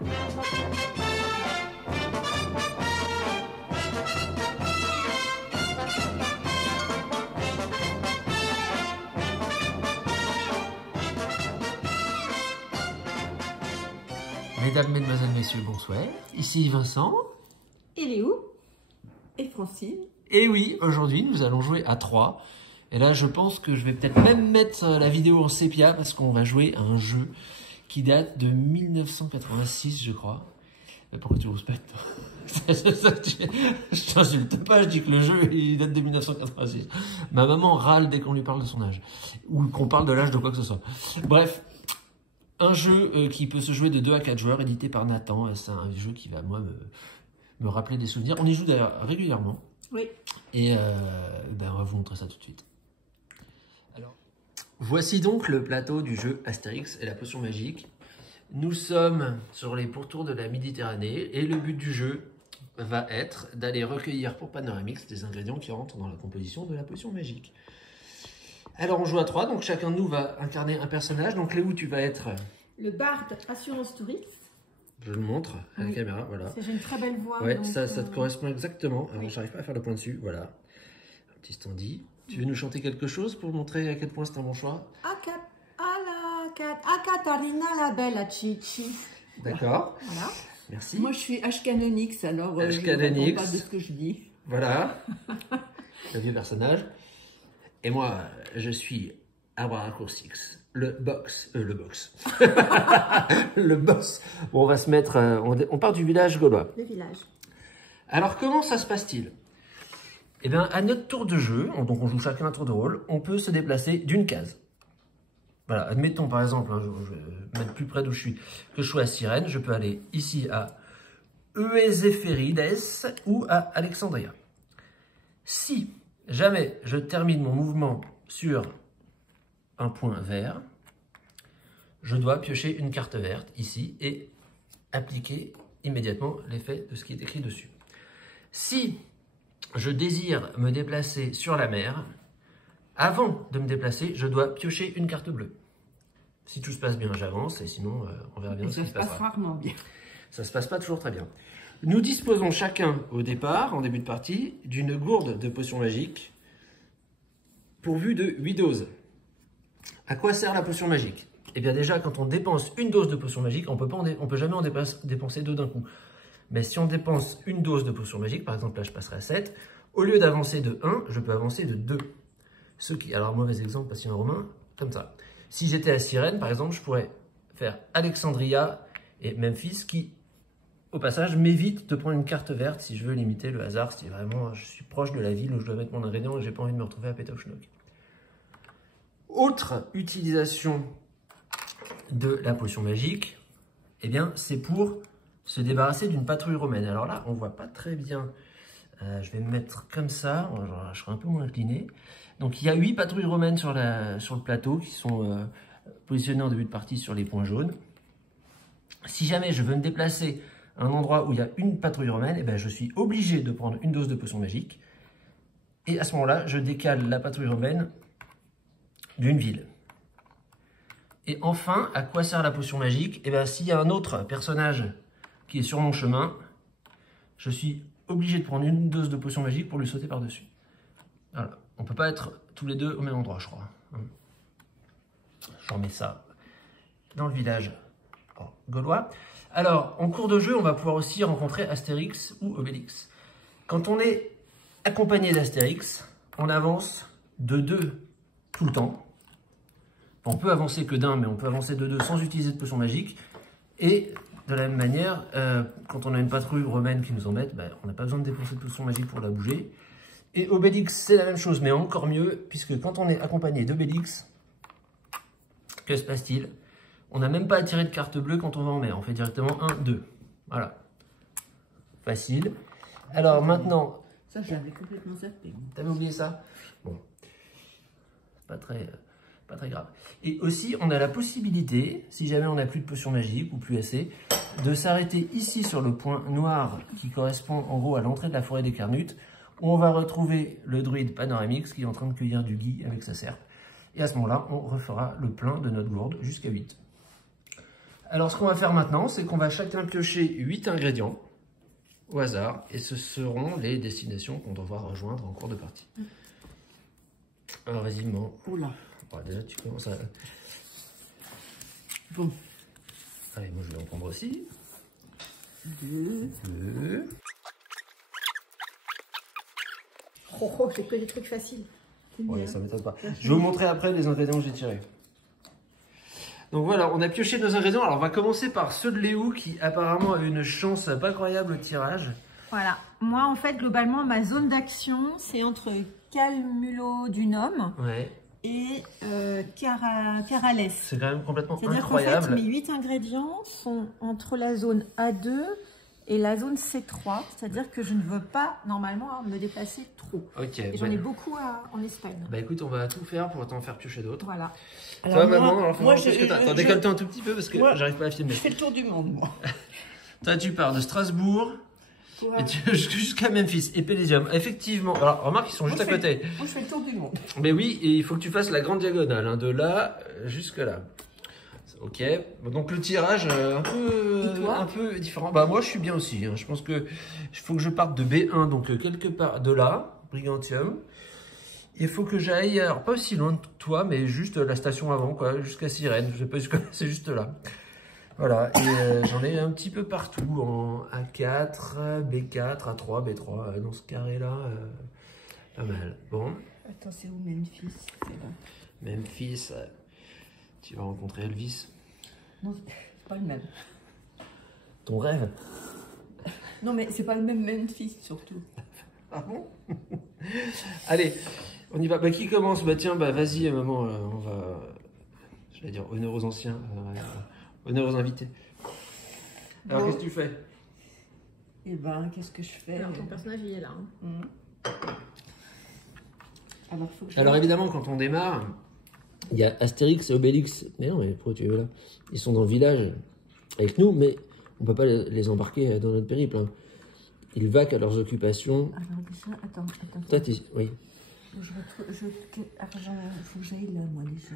Mesdames, Mesdemoiselles, Messieurs, bonsoir. Ici Vincent. Et Léo. Et Francine. Et oui, aujourd'hui, nous allons jouer à 3. Et là, je pense que je vais peut-être même mettre la vidéo en sépia parce qu'on va jouer à un jeu qui date de 1986, je crois. Mais pourquoi tu oses pas? Je t'insulte pas, je dis que le jeu il date de 1986. Ma maman râle dès qu'on lui parle de son âge. Ou qu'on parle de l'âge de quoi que ce soit. Bref. Un jeu qui peut se jouer de 2 à 4 joueurs, édité par Nathan. C'est un jeu qui va, moi, me rappeler des souvenirs. On y joue d'ailleurs régulièrement. Oui. Et on va vous montrer ça tout de suite. Alors, voici donc le plateau du jeu Astérix et la potion magique. Nous sommes sur les pourtours de la Méditerranée et le but du jeu va être d'aller recueillir pour Panoramix des ingrédients qui rentrent dans la composition de la potion magique. Alors on joue à 3, donc chacun de nous va incarner un personnage. Donc Léo, tu vas être... Le barde Assurance Tourix. Je le montre à la caméra, voilà. J'ai une très belle voix. Ouais, donc, ça te correspond exactement. Alors oui. j'arrive pas à faire le point dessus, voilà. Un petit standy. Tu veux nous chanter quelque chose pour montrer à quel point c'est un bon choix? A Catarina la belle à Chichi. D'accord. Voilà. Merci. Moi, je suis H-Canonix, alors je ne H-Canonix. réponds pas de ce que je dis. Voilà. Le vieux personnage. Et moi, je suis Abracoursix, le box. Le boss. Bon, on va se mettre... on part du village gaulois. Le village. Alors, comment ça se passe-t-il? Eh bien, à notre tour de jeu, donc on joue chacun un tour de rôle, on peut se déplacer d'une case. Voilà, admettons par exemple, hein, je vais me mettre plus près d'où je suis, que je sois à Cyrène, je peux aller ici à Euséphérides ou à Alexandria. Si jamais je termine mon mouvement sur un point vert, je dois piocher une carte verte ici et appliquer immédiatement l'effet de ce qui est écrit dessus. Si je désire me déplacer sur la mer, avant de me déplacer, je dois piocher une carte bleue. Si tout se passe bien, j'avance, et sinon, on verra bien ce qui se passera. Ça se passe rarement bien. Ça se passe pas toujours très bien. Nous disposons chacun, au départ, en début de partie, d'une gourde de potion magique pourvue de 8 doses. À quoi sert la potion magique? Eh bien déjà, quand on dépense une dose de potion magique, on peut jamais en dépenser 2 d'un coup. Mais si on dépense une dose de potion magique, par exemple là je passerai à 7, au lieu d'avancer de 1, je peux avancer de 2. Alors mauvais exemple parce qu'il y a un romain, comme ça. Si j'étais à Cyrène, par exemple, je pourrais faire Alexandria et Memphis qui, au passage, m'évite de prendre une carte verte si je veux limiter le hasard, si vraiment je suis proche de la ville où je dois mettre mon ingrédient et que j'ai pas envie de me retrouver à Pétauchnok. Autre utilisation de la potion magique, eh bien, c'est pour se débarrasser d'une patrouille romaine. Alors là, on voit pas très bien. Je vais me mettre comme ça, je serai un peu moins incliné. Donc il y a 8 patrouilles romaines sur le plateau qui sont positionnées en début de partie sur les points jaunes. Si jamais je veux me déplacer à un endroit où il y a une patrouille romaine, eh ben, je suis obligé de prendre une dose de potion magique. Et à ce moment-là, je décale la patrouille romaine d'une ville. Et enfin, à quoi sert la potion magique? Eh bien, s'il y a un autre personnage qui est sur mon chemin, je suis obligé de prendre une dose de potion magique pour lui sauter par-dessus. Voilà. On ne peut pas être tous les deux au même endroit, je crois. Je remets ça dans le village gaulois. Alors, en cours de jeu, on va pouvoir aussi rencontrer Astérix ou Obélix. Quand on est accompagné d'Astérix, on avance de 2 tout le temps. On peut avancer que d'un, mais on peut avancer de 2 sans utiliser de potion magique. Et de la même manière, quand on a une patrouille romaine qui nous embête, on n'a pas besoin de dépenser de potion magique pour la bouger. Et Obélix, c'est la même chose, mais encore mieux, puisque quand on est accompagné d'Obélix, que se passe-t-il? On n'a même pas à tirer de carte bleue quand on va en mer. On fait directement 1, 2. Voilà. Facile. Alors maintenant... Ça, j'avais complètement zappé. T'avais oublié ça? Bon. Pas très grave. Et aussi, on a la possibilité, si jamais on n'a plus de potion magique ou plus assez, de s'arrêter ici sur le point noir qui correspond en gros à l'entrée de la forêt des Carnutes, où on va retrouver le druide Panoramix qui est en train de cueillir du gui avec sa serpe. Et à ce moment-là, on refera le plein de notre gourde jusqu'à 8. Alors, ce qu'on va faire maintenant, c'est qu'on va chacun piocher 8 ingrédients au hasard. Et ce seront les destinations qu'on devra rejoindre en cours de partie. Alors, vas-y, maman. Oula. Bon, déjà, tu commences à... Bon. Allez, moi, je vais en prendre aussi. 2. 2. Oh, oh, j'ai que des trucs faciles. Ouais, ça m'étonne pas. Je vais vous montrer après les ingrédients que j'ai tirés. Donc voilà, on a pioché nos ingrédients. Alors on va commencer par ceux de Léo qui apparemment a eu une chance pas croyable au tirage. Voilà. Moi, en fait, globalement, ma zone d'action, c'est entre Calmulodunum Ouais. et Carales. C'est quand même complètement C'est-à-dire qu'en fait, incroyable. mes 8 ingrédients sont entre la zone A2 et la zone C3. C'est-à-dire que je ne veux pas, normalement, me déplacer trop. Ok. Et j'en ai beaucoup en Espagne. Bah écoute, on va tout faire pour t'en faire piocher d'autres. Voilà. Toi, maman, alors moi attends, décale-toi un tout petit peu parce que moi, j'arrive pas à filmer. Je fais le tour du monde, moi. Toi, tu pars de Strasbourg Quoi et jusqu'à Memphis et Pélésium. Effectivement. Alors, remarque, ils sont juste à côté. Moi, je fais le tour du monde. Mais oui, et il faut que tu fasses la grande diagonale, hein, de là jusque là. Ok, donc le tirage un peu différent. Bah moi je suis bien aussi, hein. Je pense que il faut que je parte de B1, donc quelque part de là, Brigantium. Il faut que j'aille, alors pas aussi loin de toi, mais juste la station avant, quoi, jusqu'à Cyrène. Je sais pas jusqu'à, c'est juste là. Voilà, et j'en ai un petit peu partout, en A4, B4, A3, B3, dans ce carré-là, pas mal. Bon. Attends, c'est où Memphis? C'est là. Memphis, tu vas rencontrer Elvis. Non, c'est pas le même. Ton rêve? Non, mais c'est pas le même Memphis, surtout. Ah bon? Allez, on y va. Bah, qui commence? Bah tiens, bah vas-y, maman, on va... J'allais dire honneur aux anciens, honneur aux invités. Alors, Bon. qu'est-ce que tu fais? Eh ben, qu'est-ce que je fais? Alors, ton personnage, il est là. Hein. Alors, faut que je... Alors évidemment, quand on démarre, il y a Astérix et Obélix. Mais non, mais pourquoi tu es là? Ils sont dans le village avec nous, mais on peut pas les embarquer dans notre périple, hein. Ils vaquent à leurs occupations. Alors, déjà, attends. Toi, oui. Je retrouve... Argent, faut que j'aille là, moi, déjà.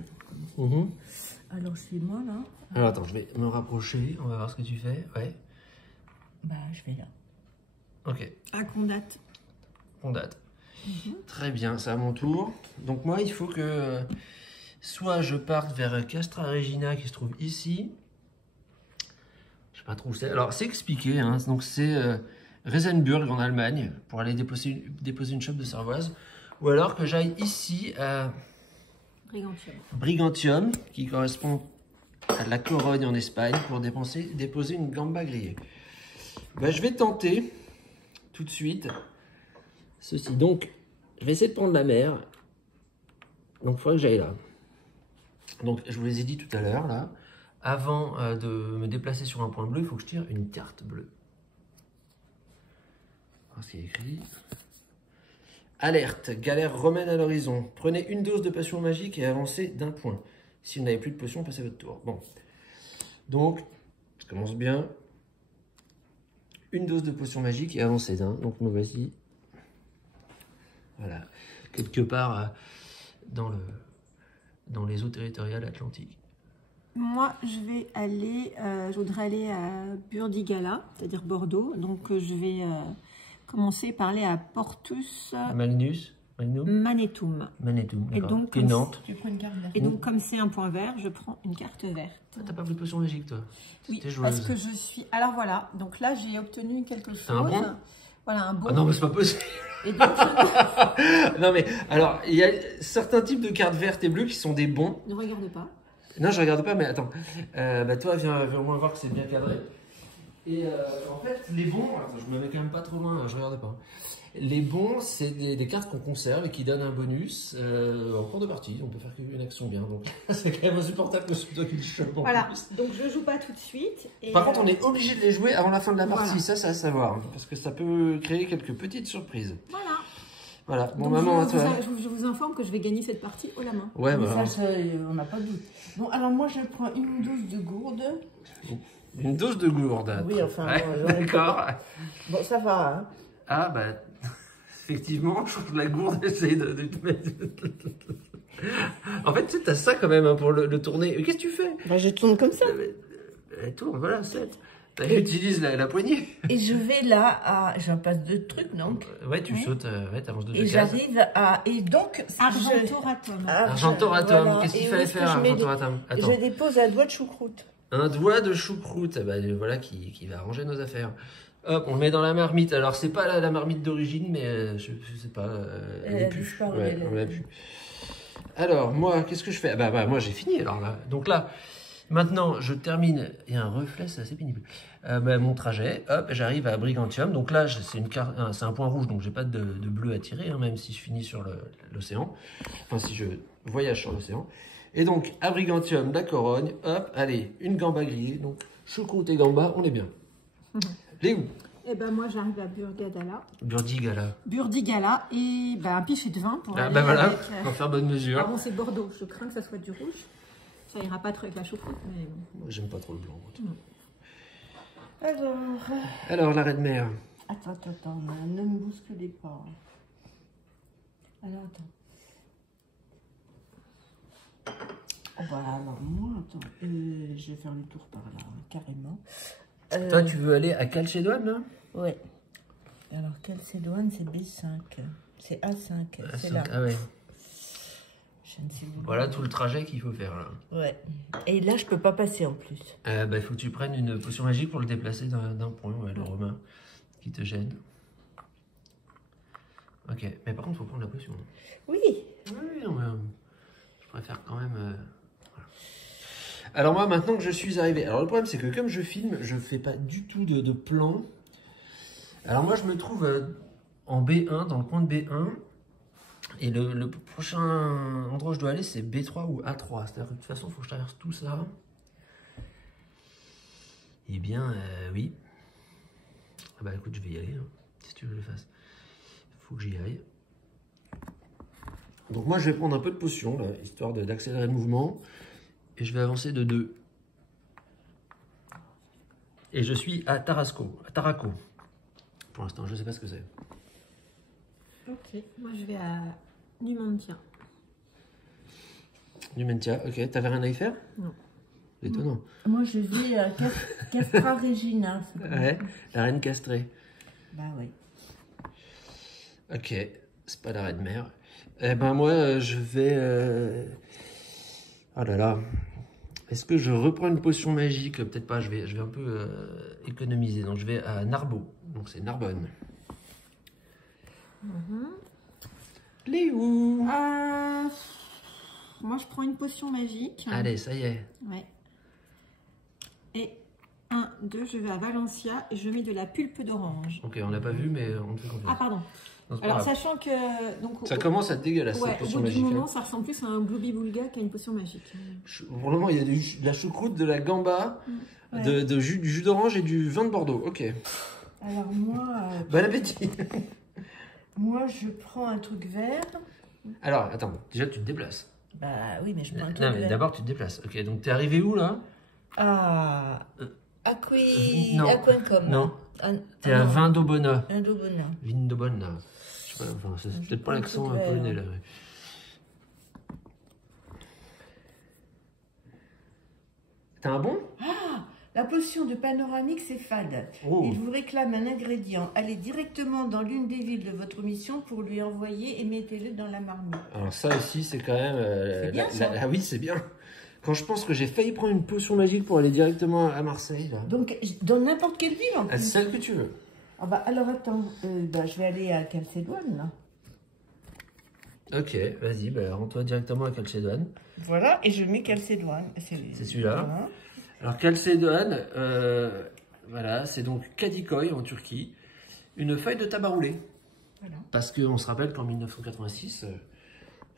pour commencer. Alors, c'est moi, là. Alors attends, je vais me rapprocher, on va voir ce que tu fais. Ouais. Bah, je vais là. Ok, À Condate. on date. Très bien, c'est à mon tour. Donc moi, il faut que soit je parte vers Castra Regina qui se trouve ici. Je sais pas trop où c'est. Alors c'est expliqué, hein. Donc c'est Reisenburg en Allemagne pour aller déposer une chope de cervoise. Ou alors que j'aille ici à Brigantium. Brigantium qui correspond à la Corogne en Espagne pour déposer une gamba grillée. Ben, je vais tenter tout de suite ceci. Donc, je vais essayer de prendre la mer. Donc, il faudrait que j'aille là. Donc, je vous les ai dit tout à l'heure, là. Avant de me déplacer sur un point bleu, il faut que je tire une carte bleue. Alors, ce qui est écrit. Alerte, galère romaine à l'horizon. Prenez une dose de potion magique et avancez d'un point. Si vous n'avez plus de potion, passez votre tour. Bon. Donc, ça commence bien. Une dose de potion magique et avancez d'un. Donc, me voici. Voilà. Quelque part dans les eaux territoriales atlantiques. Moi, je voudrais aller à Burdigala, c'est-à-dire Bordeaux. Donc, je vais commencer par aller à Portus Manetum. Et donc, Et Nantes. Tu prends une carte verte. Et donc, comme c'est un point vert, je prends une carte verte. T'as pas pris de potion magique, toi? Oui, C'était joueuse. parce que je suis... Alors voilà, donc là, j'ai obtenu quelque chose. Un bon? Voilà, un bon. Ah non, mais c'est pas possible. Et donc, Non, mais alors, il y a certains types de cartes vertes et bleues qui sont des bons. ne regarde pas. Non, je regarde pas, mais attends. Bah, toi, viens au moins voir que c'est bien cadré. Et en fait, les bons, attends, je me mets quand même pas trop loin, je regarde pas. Les bons, c'est des cartes qu'on conserve et qui donnent un bonus en cours de partie. On peut faire qu'une action bien. Donc, c'est quand même insupportable que ce soit toi qui le chope. Voilà, donc je joue pas tout de suite. Et Par contre, on est obligé de les jouer avant la fin de la partie. Voilà. Ça, c'est à savoir. Parce que ça peut créer quelques petites surprises. Voilà. Voilà. Bon, Donc, maman, à toi. je vous informe que je vais gagner cette partie haut la main. Ouais, Mais bah. ça, on n'a pas de doute. Bon, alors moi, je prends une dose de gourde. Une dose de gourde. Oui, enfin, Ouais, moi, j'en ai d'accord. pas. Bon, ça va, hein. Ah, bah. Effectivement, je trouve que la gourde essaye de te mettre. En fait, tu sais, t'as ça quand même hein, pour le tourner. Qu'est-ce que tu fais? Bah, je tourne comme ça. elle tourne, voilà, 7. Tu utilises la poignée. Et je vais là à... J'en passe 2 trucs, donc. Ouais, tu sautes, ouais, t'avances de 2 Et cases. j'arrive à... Et donc... Argentoratum. Argentoratum, Voilà. qu'est-ce qu'il Et fallait où est-ce que faire, je mets Argentoratum? Attends. Je dépose un doigt de choucroute. Un doigt de choucroute, bah, voilà, qui va arranger nos affaires. Hop, on le met dans la marmite. Alors, c'est pas la marmite d'origine, mais je sais pas, elle est plus. disparu, Ouais, on l'a plus. Alors, moi, qu'est-ce que je fais? Bah, moi, j'ai fini, alors là. Donc là, maintenant, je termine. Il y a un reflet, c'est assez pénible. Mon trajet, hop, j'arrive à Brigantium. Donc là, c'est un point rouge, donc j'ai pas de bleu à tirer, hein, même si je finis sur l'océan. Enfin, si je voyage sur l'océan. Et donc, à Brigantium, la Corogne, hop, allez, une gamba grillée. Donc, choucroute et gamba, on est bien. Les où? Et ben moi j'arrive à Burdigala. Burdigala. Et ben un pichet de vin pour aller voilà, avec, on va faire bonne mesure. Ah bon, c'est Bordeaux, je crains que ça soit du rouge. Ça ira pas trop avec la choucroute, mais... Moi, j'aime pas trop le blanc. Alors, l'arrêt de mer. Attends, ne me bousculez pas. Alors, attends. Oh, bah, alors, moi, attends, je vais faire le tour par là, carrément. Toi, tu veux aller à Calcédoine, là? Ouais. Alors, Calcédoine, c'est B5. C'est A5. C'est là. Ah ouais. Je ne sais plus. Voilà tout le trajet qu'il faut faire, là. Ouais. Et là, je peux pas passer en plus. Il faut que tu prennes une potion magique pour le déplacer d'un point, ouais, le romain, qui te gêne. Ok, mais par contre, il faut prendre la potion. Oui. Oui, non, mais, je préfère quand même... voilà. Alors moi, maintenant que je suis arrivé... Alors le problème, c'est que comme je filme, je fais pas du tout de plan. Alors moi, je me trouve en B1, dans le coin de B1. Et le prochain endroit où je dois aller, c'est B3 ou A3. C'est-à-dire que de toute façon, il faut que je traverse tout ça. Eh bien, oui. Ah bah écoute, je vais y aller, hein, si tu veux que je le fasse. Il faut que j'y aille. Donc moi, je vais prendre un peu de potion, là, histoire d'accélérer le mouvement. Et je vais avancer de 2. Et je suis à Taraco. Pour l'instant, je ne sais pas ce que c'est. Ok, moi je vais à Numantia. Numantia, ok. T'avais rien à y faire? Non. Étonnant. Moi, je vais à Castra Regina. Ouais, la reine castrée. Bah oui. Ok, c'est pas l'arrêt de mer. Eh ben moi, je vais... Oh là là. Est-ce que je reprends une potion magique? Peut-être pas, je vais un peu économiser. Donc je vais à Narbo. Donc c'est Narbonne. Les où? Moi je prends une potion magique. Allez, ça y est. Ouais. Et 1, 2, je vais à Valencia et je mets de la pulpe d'orange. Ok, on l'a pas vu, mais on te fait confiance. Ah pardon. Non, c'est pas Alors grave. sachant que... Donc, Ça commence à être dégueulasse, ouais, cette potion au bout du magique. moment, ça ressemble plus à un Glooby Boulga qu'à une potion magique. Pour le moment, il y a de la choucroute, de la gamba, Ouais. du jus d'orange et du vin de Bordeaux. Ok. Alors moi... Bon appétit. Moi, je prends un truc vert. Alors, attends, déjà tu te déplaces. Bah oui, mais je prends un truc Non, mais vert. d'abord tu te déplaces. Ok, donc t'es arrivé où là? Ah, Non. Aquancom. Non. T'es à Vindobona. Vindobona. Vindobona. Je sais pas, enfin, c'est Je peut-être pas prends un l'accent truc polonais vert. là. T'as un bon? La potion de panoramique, c'est fade. Oh. Il vous réclame un ingrédient. Allez directement dans l'une des villes de votre mission pour lui envoyer et mettez-le dans la marmite. Alors ça aussi c'est quand même... C'est bien, ça. Ah oui, c'est bien. Quand je pense que j'ai failli prendre une potion magique pour aller directement à Marseille là. Donc, dans n'importe quelle ville en Ah, plus. celle que tu veux. Ah bah, alors attends, je vais aller à Calcédoine là. Ok, vas-y, bah, rends-toi directement à Calcédoine. Voilà, et je mets Calcédoine. C'est celui-là. Voilà. Alors Calcédoine, voilà, c'est donc Kadikoy en Turquie, une feuille de tabac roulé. Voilà. Parce qu'on se rappelle qu'en 1986,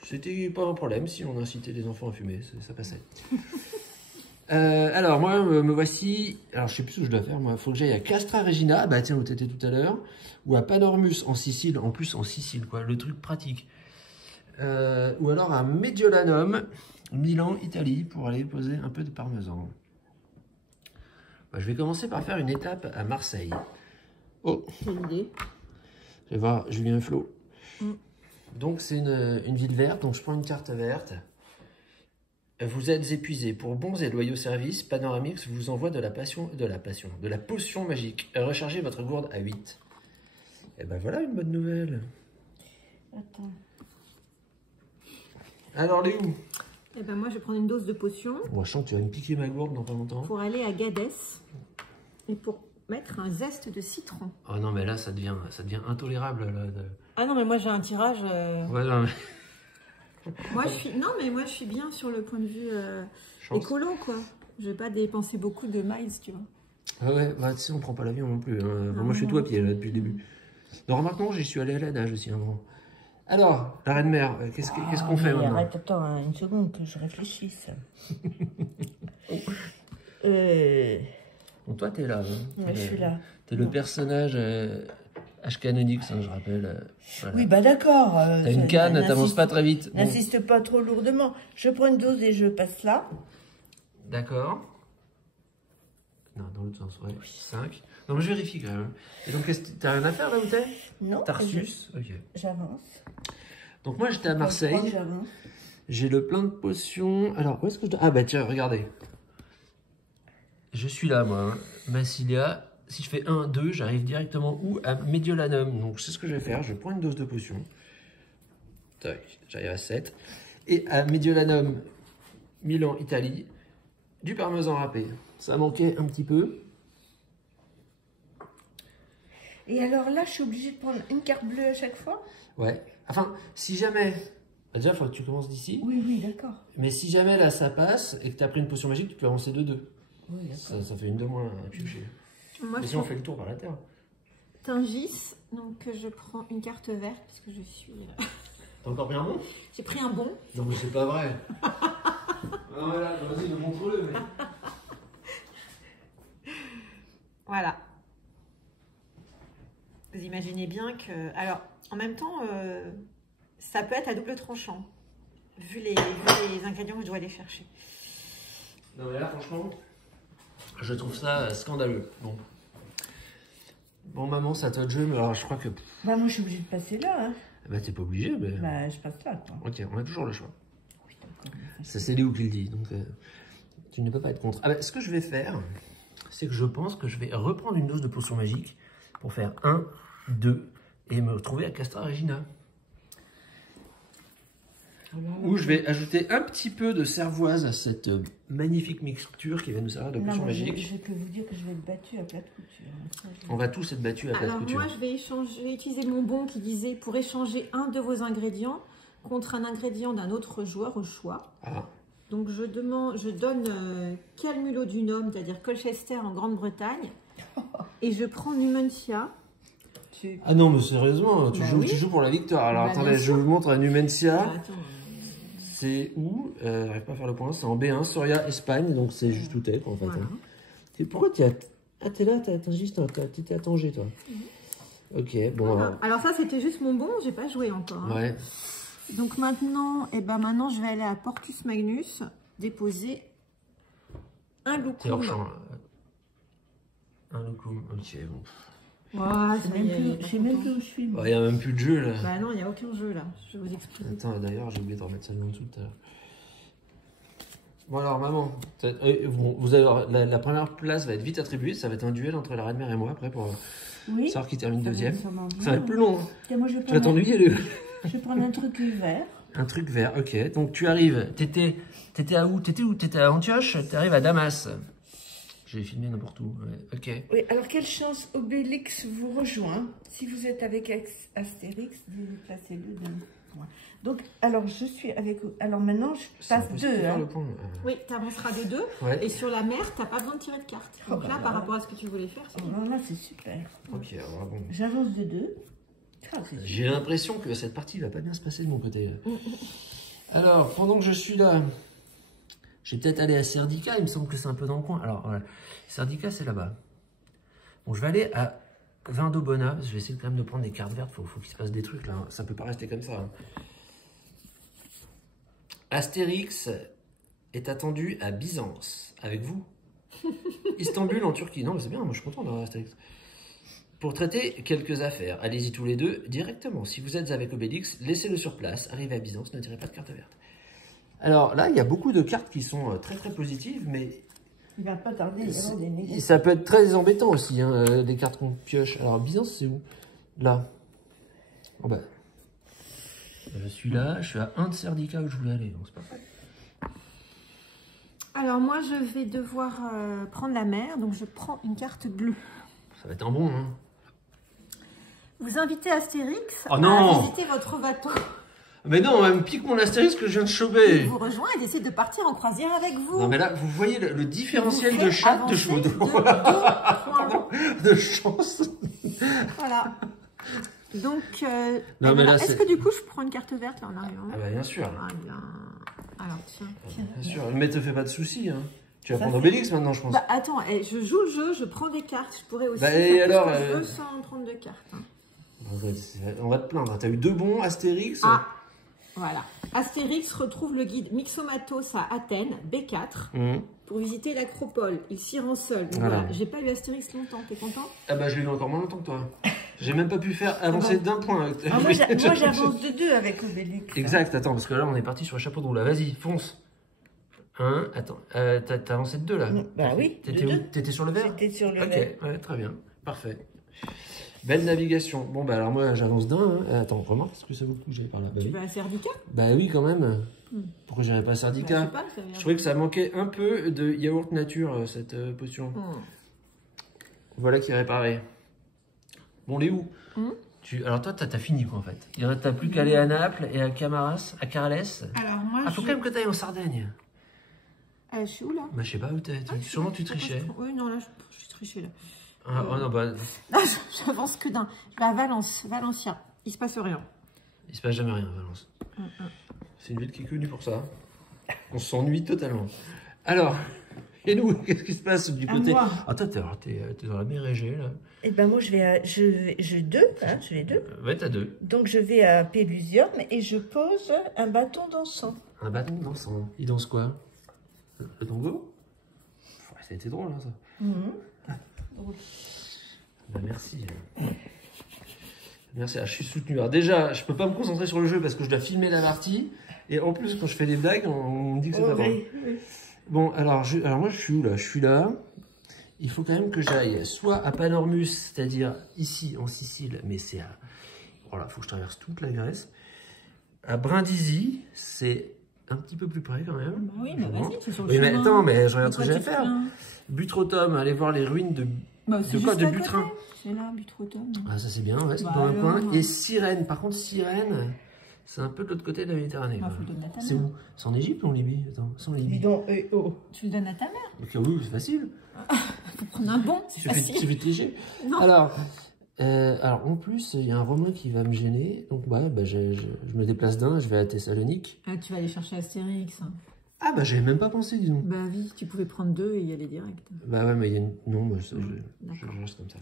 c'était pas un problème si on incitait les enfants à fumer, ça passait. Alors moi, me voici, alors je sais plus où je dois faire, moi, il faut que j'aille à Castra Regina, bah tiens où t'étais tout à l'heure, ou à Panormus en Sicile, en plus en Sicile quoi, le truc pratique. Ou alors à Mediolanum, Milan, Italie, pour aller poser un peu de parmesan. Bah, je vais commencer par faire une étape à Marseille. Oh, Quelle idée. je vais voir Julien Flo. Donc c'est une ville verte, donc je prends une carte verte. Vous êtes épuisé. Pour bons et loyaux services, Panoramix vous envoie de la potion magique. Rechargez votre gourde à 8. Et ben voilà une bonne nouvelle. Attends. Alors, Léo? Eh ben moi, je vais prendre une dose de potion. Bon, je sens que tu vas me piquer ma gourde dans pas longtemps. Pour aller à Gadès. Et pour mettre un zeste de citron. Oh non, mais là, ça devient intolérable. Là, Ah non, mais moi, j'ai un tirage... Ouais, non, mais... Moi, je suis bien sur le point de vue écolo, quoi. Je vais pas dépenser beaucoup de miles, tu vois. Ah ouais, bah, tu sais, on prend pas l'avion non plus. Hein. Enfin, moi, je suis tout à pied, là, depuis le début. Non, remarque, non, j'y suis allé à la nage aussi, un moment. Alors, la reine-mère, qu'est-ce qu'on fait maintenant? Arrête, attends une seconde que je réfléchisse. Bon, toi, t'es là. Hein. Ouais, je suis là. T'es le personnage H-Canonix, hein, je rappelle. Voilà. Oui, bah d'accord. T'as une canne, t'avances pas très vite. Bon. N'insiste pas trop lourdement. Je prends une dose et je passe là. D'accord. Non, dans l'autre sens, ouais. 5. Non, mais je vérifie quand même. Et donc, t'as rien à faire là où t'es? Non. Tarsus. Ok. J'avance. Donc, moi, j'étais à Marseille. J'ai le plein de potions. Alors, où est-ce que je dois... Ah, bah tiens, regardez. Je suis là, moi. Hein. Massilia. Si je fais 1, 2, j'arrive directement où? À Mediolanum. Donc, c'est ce que je vais faire. Je prends une dose de potion. Tac, j'arrive à 7. Et à Mediolanum, Milan, Italie, du parmesan râpé. Ça manquait un petit peu. Et alors là, je suis obligée de prendre une carte bleue à chaque fois? Ouais. Enfin, si jamais... Déjà, il faut que tu commences d'ici. Oui, oui, d'accord. Mais si jamais là, ça passe et que tu as pris une potion magique, tu peux avancer de 2. Oui, d'accord. Ça fait une de moins à piocher. Moi, Mais si on fait le tour par la terre. Tingis, donc je prends une carte verte puisque je suis... T'as encore pris un bon? J'ai pris un bon. Non, mais c'est pas vrai. Ah, voilà, vas-y, montre-le. Mais... Voilà. Vous imaginez bien que... Alors, en même temps, ça peut être à double tranchant, vu les ingrédients que je dois aller chercher. Non, mais là, franchement, je trouve ça scandaleux. Bon, maman, c'est à toi de jouer, mais alors je crois que... Bah, moi, je suis obligée de passer là. Hein. Bah, t'es pas obligé, mais... Bah, je passe là, quoi. Ok, on a toujours le choix. Oui, d'accord. Ça, c'est Léo qui le dit, donc tu ne peux pas être contre. Ah bah, ce que je vais faire, c'est que je pense que je vais reprendre une dose de potion magique pour faire 1, 2 et me retrouver à Castra Regina. Où je vais ajouter un petit peu de cervoise à cette magnifique mixture qui va nous servir de potion magique. Je peux vous dire que je vais être battue à plate couture. On va tous être battus à plate couture. Alors moi, je vais utiliser mon bon qui disait pour échanger un de vos ingrédients contre un ingrédient d'un autre joueur au choix. Ah. Donc je donne Calmulodunum, c'est-à-dire Colchester en Grande-Bretagne, et je prends Numentia. Ah non, mais sérieusement, tu joues pour la victoire. Alors Bah, attendez, je vous montre à Numentia. Attends, C'est où j'arrive pas à faire le point, c'est en B1, Soria, Espagne, donc c'est juste où t'es en fait. Voilà. Hein. Pourquoi t'es là, t'étais à Tanger toi. Ok, bon. Voilà. Alors ça c'était juste mon bon, j'ai pas joué encore. Hein. Ouais. Donc maintenant, maintenant je vais aller à Portus Magnus déposer un loukoum. Un loukoum, ok, bon. Wow, Je sais même plus où je suis. Il n'y a même plus de jeu là. Bah non, il n'y a aucun jeu là. Je vais vous expliquer. Attends, d'ailleurs, j'ai oublié de remettre ça en dessous tout à l'heure. Bon alors, maman, vous allez, la première place va être vite attribuée. Ça va être un duel entre la reine-mère et moi après pour savoir qui termine deuxième. Ça va être plus long. Tiens, moi, je Tu vas t'ennuyer, Léo. Je vais prendre un truc vert. Un truc vert, ok. Donc tu arrives, t'étais à où? T'étais à Antioche, t'arrives à Damas. J'ai filmé n'importe où, ouais. Ok. Oui, alors quelle chance Obélix vous rejoint. Si vous êtes avec Astérix, déplacez-le d'un point. Donc, alors je suis avec... Alors maintenant, je passe 2. Hein. Oui, tu avanceras de 2. Ouais. Et sur la mer, tu n'as pas besoin de tirer de carte. Donc bah là, là. par rapport à ce que tu voulais faire, c'est Oh, non, là, c'est super. Ok, alors bon. J'avance de 2. J'ai l'impression que cette partie va pas bien se passer de mon côté. Alors, pendant que je suis là, je vais peut-être aller à Serdica, il me semble que c'est un peu dans le coin. Alors, voilà. Serdica, c'est là-bas. Bon, je vais aller à Vindobona. Je vais essayer quand même de prendre des cartes vertes. Faut qu'il se passe des trucs, là. Ça peut pas rester comme ça. Hein. Astérix est attendu à Byzance, avec vous. Istanbul, en Turquie. Non, mais c'est bien, moi je suis content d'avoir Astérix. Pour traiter quelques affaires, allez-y tous les deux directement. Si vous êtes avec Obélix, laissez-le sur place. Arrivez à Byzance, ne tirez pas de carte verte. Alors là, il y a beaucoup de cartes qui sont très très positives, mais Il va pas tarder, il y aura des négatifs. ça peut être très embêtant aussi, hein, des cartes qu'on pioche. Alors Byzance, c'est où? Là. Oh bah. Je suis là, je suis à 1 de Serdica où je voulais aller, donc c'est pas vrai. Alors moi, je vais devoir prendre la mer, donc je prends une carte bleue. Ça va être un bon, hein. Vous invitez Astérix Oh non à visiter votre bateau. Mais non, elle me pique mon astérisque que je viens de choper. Il vous rejoint et décide de partir en croisière avec vous. Non mais là, vous voyez le différentiel Vous de fait chaque de chevaux avancer de 2 points. de chance. Voilà. Donc, Non, mais là, est-ce c'est- que du coup, je prends une carte verte là, en arrivant? Ah bah bien sûr. Ah bien. Alors, tiens. Bien sûr. Mais te fais pas de soucis, hein. Tu vas Ça prendre fait- Obélix maintenant, je pense. Bah attends, je joue le jeu, je prends des cartes. Je pourrais aussi Bah, faire et tout alors, ce que je veux sans prendre de cartes. hein. On va te plaindre. T'as eu 2 bons, Astérix. Ah, voilà. Astérix retrouve le guide Mixomatos à Athènes, B4, Mmh. pour visiter l'acropole. Il s'y rend seul. Donc Voilà. voilà, j'ai pas eu Astérix longtemps. T'es content? Ah bah je l'ai eu encore moins longtemps que toi. J'ai même pas pu faire avancer d'un point. Ah, moi, j'avance de 2 avec Obélix. Exact, attends, parce que là on est parti sur le chapeau de roue. Là, vas-y, fonce. Attends, t'as avancé de 2 là. Bah oui, de T'étais où? deux. T'étais sur le vert? J'étais sur le Ok, vert. ouais, très bien, parfait. Belle navigation. Bon bah alors moi j'avance d'un. Hein. Attends, remarque, est-ce que ça vaut le coup que j'aille par là? Bah Tu oui. vas à Serdica? Bah oui quand même. Pourquoi j'irais pas à Bah, je Serdica? sais pas, ça vient- Je trouvais que ça manquait un peu de yaourt nature, cette potion. Voilà qui est réparé. Bon, les où? Alors toi, t'as fini quoi en fait. T'as plus qu'à aller à Naples et à Camaras, à Carles. Alors moi, Ah, faut quand même que t'ailles en Sardaigne. je suis où là? Bah je sais pas où t'es. Sûrement tu trichais. Oui, non, là, je suis trichée là. Ah, oh non, bah Là, j'avance que d'un. Je vais à Valence, Valencia. Il se passe rien. il se passe jamais rien à Valence. C'est une ville qui est connue pour ça. On s'ennuie totalement. Alors, et nous, qu'est-ce qui se passe du À côté? moi. Ah toi, t'es dans la mer Égée là. Et ben moi, je vais 2, hein, je vais 2. Ouais, t'as 2. Donc, je vais à Pélusium et je pose un bâton d'encens. Un bâton dansant. Il danse quoi? Le tango? Ouais, ça a été drôle, hein, ça. Bah, merci. Merci, je suis soutenu. Alors déjà, je peux pas me concentrer sur le jeu parce que je dois filmer la partie. Et en plus, quand je fais des blagues, on me dit que c'est pas bon. Oui, oui. Bon, alors moi, je suis où là? Je suis là. Il faut quand même que j'aille soit à Panormus, c'est-à-dire ici en Sicile, mais c'est à... Voilà, il faut que je traverse toute la Grèce. À Brindisi, c'est un petit peu plus près quand même. Oui, mais Je vas-y, rentre. c'est sur le Oui, mais chemin. attends, mais je regarde ce que Pourquoi j'ai à tu te faire. plains? Butrotum, aller voir les ruines de... Bah, De c'est quoi? juste De à Butrin. côté. C'est là, Butrotum. Ah, ça c'est bien, ouais, c'est Bah dans un alors. coin. Et Cyrène, par contre, Cyrène, c'est un peu de l'autre côté de la Méditerranée. Bah, quoi. faut le donner à ta C'est mère. où? C'est en Égypte ou en Libye? Attends, c'est en Dis Libye. donc, oh. Tu le donnes à ta mère. Ok, oui, c'est facile. Faut prendre un bon, c'est facile. Tu fais léger. Non. Alors, en plus, il y a un Romain qui va me gêner. Donc, ouais, bah, je me déplace d'un, je vais à Thessalonique. Ah, tu vas aller chercher Astérix. Ah, bah, j'avais même pas pensé, disons. Bah oui, tu pouvais prendre 2 et y aller direct. Bah, ouais, mais il y a une. Non, moi, je D'accord. reste comme ça.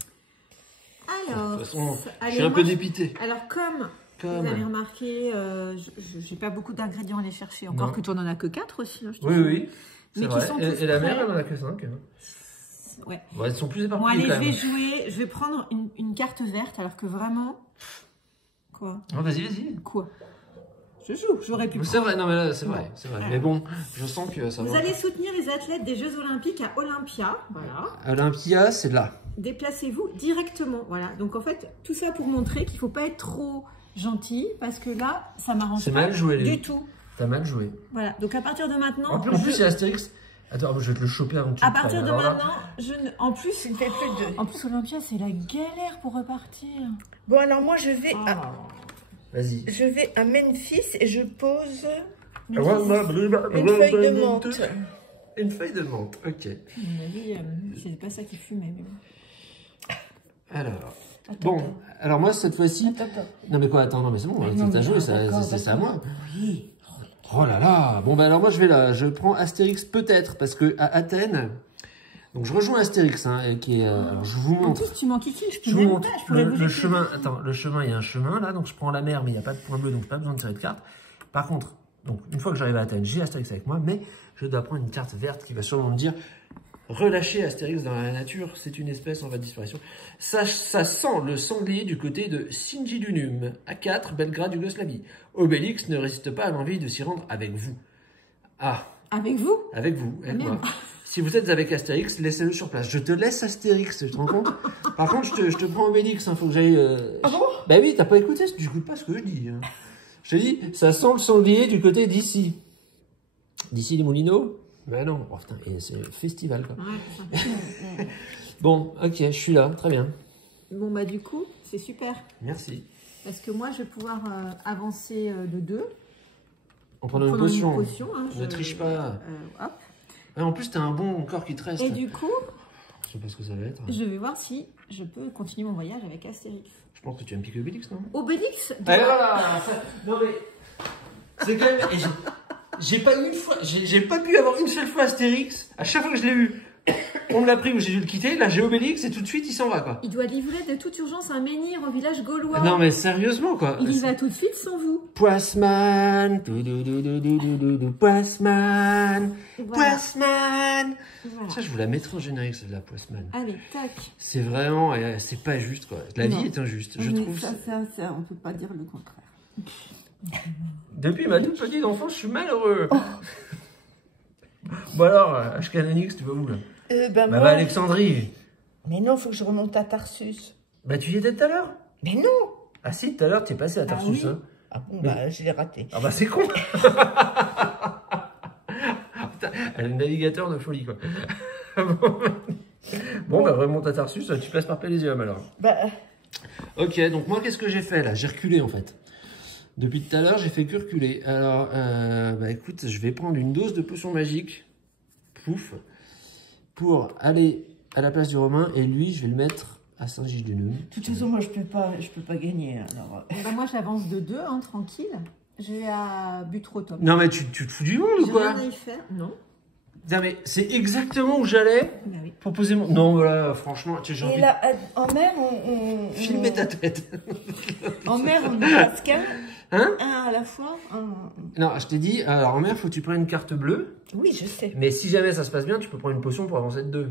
Alors, De toute façon, je allez, suis un moi, peu dépité. Alors, comme vous avez remarqué, j'ai pas beaucoup d'ingrédients à aller chercher. Encore Non. que tu en as que 4 aussi. Hein, je te Oui, dis. oui. Mais C'est qui vrai. sont tous Et la mère, prêts. elle en a que 5. Ouais. Bon, elles sont plus Bon, éparpillées allez, quand je vais même. jouer. Je vais prendre une carte verte alors que vraiment. Quoi? Non, vas-y. Quoi? Je joue. J'aurais pu. C'est vrai, non, mais là, c'est vrai. Bon. C'est vrai. Mais bon, je sens que ça Vous va. allez soutenir les athlètes des Jeux Olympiques à Olympia. Voilà. Olympia, c'est là. Déplacez-vous directement. Voilà. Donc en fait, tout ça pour montrer qu'il ne faut pas être trop gentil parce que là, ça m'arrange C'est pas mal joué, du Léo. tout. T'as mal joué. Voilà. Donc à partir de maintenant, En plus, c'est Astérix. Attends, je vais te le choper avant que tu à le partir prennes. de Alors là, maintenant, en plus, Tu ne fais plus 2. en plus Olympia, c'est la galère pour repartir. Bon, alors moi, je vais Vas-y. à Memphis et je pose Une une feuille de menthe. Une feuille de menthe, ok. À mon avis, c'est pas ça qui fumait. Mais bon. Alors, Attends, bon, attends. alors moi, cette fois-ci... Attends. Non, mais quoi, attends, non, mais c'est bon, Non, t'as mais joué, d'accord, c'est à d'accord. moi. Oui. Oh là là. Bon, bah alors moi, je vais là. Je prends Astérix peut-être, parce que à Athènes... Donc, je rejoins Astérix, hein, qui est... alors, je vous En montre. plus, tu m'enquiquines, je peux Je vous même montre pas, je pourrais bouger le plus. chemin. Attends, le chemin, il y a un chemin là, donc je prends la mer, mais il n'y a pas de point bleu, donc pas besoin de tirer de carte. Par contre, donc une fois que j'arrive à Athènes, j'ai Astérix avec moi, mais je dois prendre une carte verte qui va sûrement me dire relâcher Astérix dans la nature, c'est une espèce en voie de disparition. Ça sent le sanglier du côté de Singidunum, A4, Belgrade, Yougoslavie. Obélix ne résiste pas à l'envie de s'y rendre avec vous. Ah, Avec vous? avec vous, avec Merde. moi. Si vous êtes avec Astérix, laissez-le sur place. Je te laisse Astérix, tu te rends compte? Par contre, je te prends Obélix, hein, faut que j'aille... Ah bon? Bah oui, t'as pas écouté, tu écoutes pas ce que je dis. Hein. Je te dis, ça sent le sanglier du côté d'ici. D'ici les Moulineaux? Bah non, oh, putain, c'est le festival, quoi. Ouais, c'est ça. Bon, ok, je suis là, très bien. Bon, bah du coup, c'est super. Merci. Parce que moi, je vais pouvoir avancer de 2. En prenant une potion. Hein, Ne triche pas. Hop. Ah, en plus, t'as un bon corps qui te reste. Et du coup, Je sais pas ce que ça va être. je vais voir si je peux continuer mon voyage avec Astérix. Je pense que tu vas me piquer Obélix, non? Obélix Ah, là, non mais... C'est quand même... J'ai pas une fois... J'ai pas pu avoir une seule fois Astérix. À chaque fois que je l'ai eu, on me l'a pris ou j'ai dû le quitter. Là, j'ai Obélix et tout de suite, il s'en va, quoi. Il doit livrer de toute urgence un menhir au village gaulois. Non mais sérieusement, quoi. Il y va tout de suite sans vous. Poisman, Poisman, Voilà. Poisman. Voilà. Ça, je vous la mettrai en générique, celle-là, Poisman. Allez, tac. C'est vraiment... C'est pas juste, quoi. La Non. vie est injuste, je Mais trouve. ça, on peut pas dire le contraire. Depuis ma toute petite enfance, je suis malheureux. Bon alors, Ashkanonix, tu vas où là? Bah, Bah, moi... Alexandrie. Mais non, faut que je remonte à Tarsus. Bah tu y étais tout à l'heure? Mais non. Ah si, tout à l'heure, t'es passé à Tarsus. oui Hein. Ah bon, bah je l'ai raté. Ah bah c'est con. Putain, elle a le navigateur de folie, quoi. Bon, bah remonte à Tarsus, tu passes par Pélésium alors. Bah... Ok, donc moi, qu'est-ce que j'ai fait là? J'ai reculé en fait. Depuis tout à l'heure, j'ai fait que reculer. Alors, bah écoute, je vais prendre une dose de potion magique. Pouf. Pour aller à la place du Romain. Et lui, je vais le mettre à Saint-Gilles-du-Nune. De toute façon, moi, je peux pas gagner. Alors... Bah, moi, j'avance de 2, hein, tranquille. Je vais à Butrotum. Non mais tu te fous du monde ou J'ai quoi? rien à y faire. Non. Non mais c'est exactement où j'allais Bah oui. pour poser mon... Non voilà, franchement, tu sais, j'ai Et envie là, en mer, on... filmer ta tête. En mer, on ne passe qu'un. Hein? Un à la fois. Non, je t'ai dit, alors en mer, faut que tu prennes une carte bleue. Oui, je sais. Mais si jamais ça se passe bien, tu peux prendre une potion pour avancer de 2.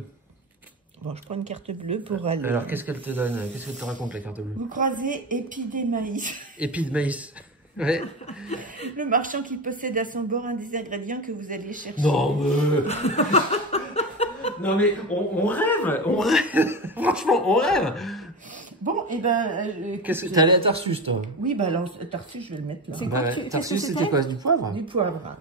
Bon, je prends une carte bleue pour aller... Alors qu'est-ce qu'elle te donne? Qu'est-ce qu'elle te raconte la carte bleue? Vous croisez Épidémaïs, Épi de maïs. Ouais. le marchand qui possède à son bord un des ingrédients que vous allez chercher. Non mais... non mais on rêve, on rêve. Franchement, on rêve. Bon, et ben... Qu'est-ce que t'es allé à Tarsus, toi? Oui, bah alors, Tarsus, je vais le mettre là. C'est Bah quoi ouais. qu'est-ce Tarsus, que c'était c'était? quoi? Du poivre? Du poivre.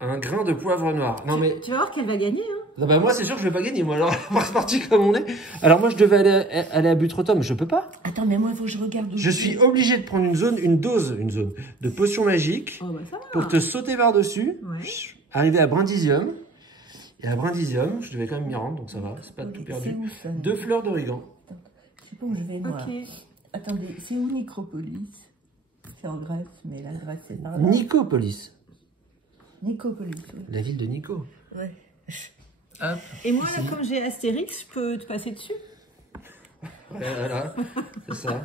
Un grain de poivre noir. Non mais... Tu vas voir qu'elle va gagner. Hein. Non, bah moi c'est sûr que je vais pas gagner moi alors on va repartir comme on est. Alors moi je devais aller à Butrotum, je peux pas. Attends, mais moi, il faut que je regarde où Je suis obligé de prendre une dose de potion magique Oh, bah ça va. pour te sauter par-dessus, Ouais. arriver à Brindisium. Et à Brindisium, je devais quand même m'y rendre, donc ça va, c'est pas tout perdu. C'est où, ça? 2 fleurs d'origan. Je sais pas où je vais, moi. Ok. Attendez, c'est où Nicopolis? C'est en Grèce, mais la Grèce, c'est par là. Nicopolis, Nicopolis, oui. la ville de Nico. Ouais. Hop. Et moi, là, comme j'ai Astérix, je peux te passer dessus. Voilà, c'est ça.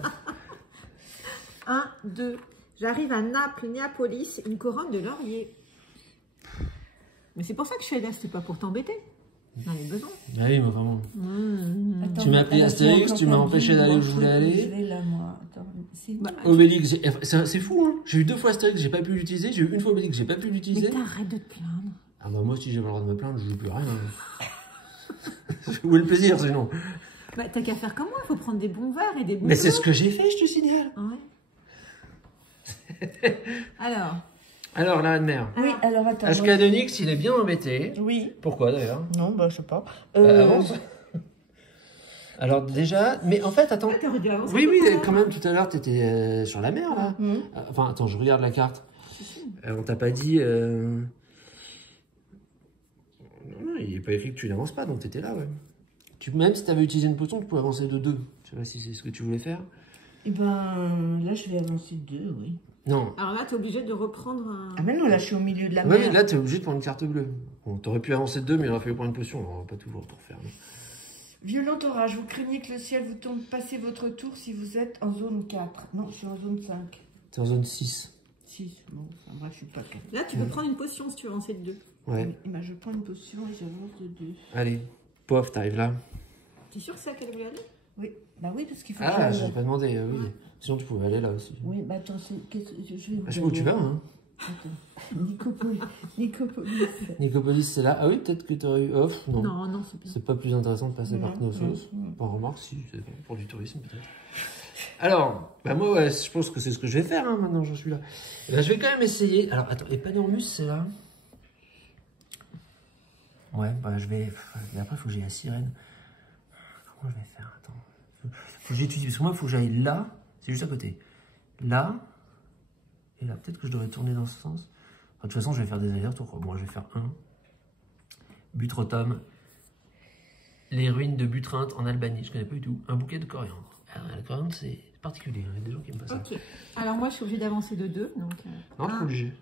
1, 2. J'arrive à Naples, Néapolis, une couronne de laurier. Mais c'est pour ça que je suis là, c'était pas pour t'embêter. J'en ai besoin. Ah oui, mais vraiment. Attends, Tu m'as appelé alors, Astérix, tu m'as encore empêché d'aller où je voulais Je aller. vais là, moi. Attends, c'est où? Bah, Obélix, c'est fou hein. J'ai eu 2 fois Astérix, j'ai pas pu l'utiliser. J'ai eu une fois Obélix, j'ai pas pu mais l'utiliser. t'arrêtes de te plaindre. Ah bah moi si j'ai pas le droit de me plaindre, je joue plus rien. Où est le plaisir sinon? Bah, t'as qu'à faire comme moi, il faut prendre des bons verres et des bons Mais c'est vins. ce que j'ai fait, je te signale. Ouais. Alors, Alors la mère. Oui, alors attends. Ashkanonix, il est bien embêté. Oui. Pourquoi d'ailleurs? Non, bah je sais pas. Avance. Alors déjà, mais en fait attends. ah, t'aurais dû avancer. Oui, oui, tout à l'heure. quand même tout à l'heure t'étais sur la mer là. Mhm. Enfin attends, je regarde la carte. On t'a pas dit... Non, il n'est pas écrit que tu n'avances pas, donc t'étais là, ouais. Même si t'avais utilisé une potion, tu pouvais avancer de 2. Je sais pas si c'est ce que tu voulais faire. Eh ben, là, je vais avancer de 2, oui. Non. Alors là, t'es obligé de reprendre un... Ah mais non, là, je suis au milieu de la Ouais, mer. mais là, t'es obligé de prendre une carte bleue. Bon, t'aurais pu avancer de 2, mais il aurait fallu prendre une potion. Alors, on va pas toujours tout refaire. Non. Violent orage, vous craignez que le ciel vous tombe. Passez votre tour si vous êtes en zone 4. Non, je suis en zone 5. T'es en zone 6. 6, bon, enfin, bref, je suis pas 4. Là, tu peux prendre une potion si tu veux avancer de 2. Ouais. Eh ben, je prends une potion et j'avance de 2. Allez, pof, t'arrives là. T'es sûr que c'est à quelle voulait aller? Oui, bah oui, parce qu'il faut Ah, que j'ai pas demandé, oui. Ouais. Sinon, tu pouvais aller là aussi. Oui, bah attends, je vais... Je sais pas où tu vas, hein. Nicopolis. Nicopolis. Nicopolis, c'est là. Ah oui, peut-être que tu aurais eu off. Non, Non, non, c'est bien. c'est pas plus intéressant de passer par Knossos. Bon, remarque, si, c'est pour du tourisme peut-être. Alors, bah moi, ouais, je pense que c'est ce que je vais faire hein, maintenant, j'en suis là. Et ben, je vais quand même essayer. Alors, attends, Epanormus, c'est là. Ouais, bah je vais. Mais après, il faut que j'aille à Sirène. Comment je vais faire? Attends. Faut que j'étudie. Parce que moi, il faut que j'aille là. C'est juste à côté. Là. Et là. Peut-être que je devrais tourner dans ce sens. Enfin, de toute façon, je vais faire des allers-retours. Bon, je vais faire un. Butrotum. Les ruines de Butrinte en Albanie. Je connais pas du tout. Un bouquet de coriandre. Alors, la coriandre, c'est particulier. Il y a des gens qui aiment pas ça. Ok. Alors moi, je suis obligée d'avancer de 2. Donc, Non, tu es obligé.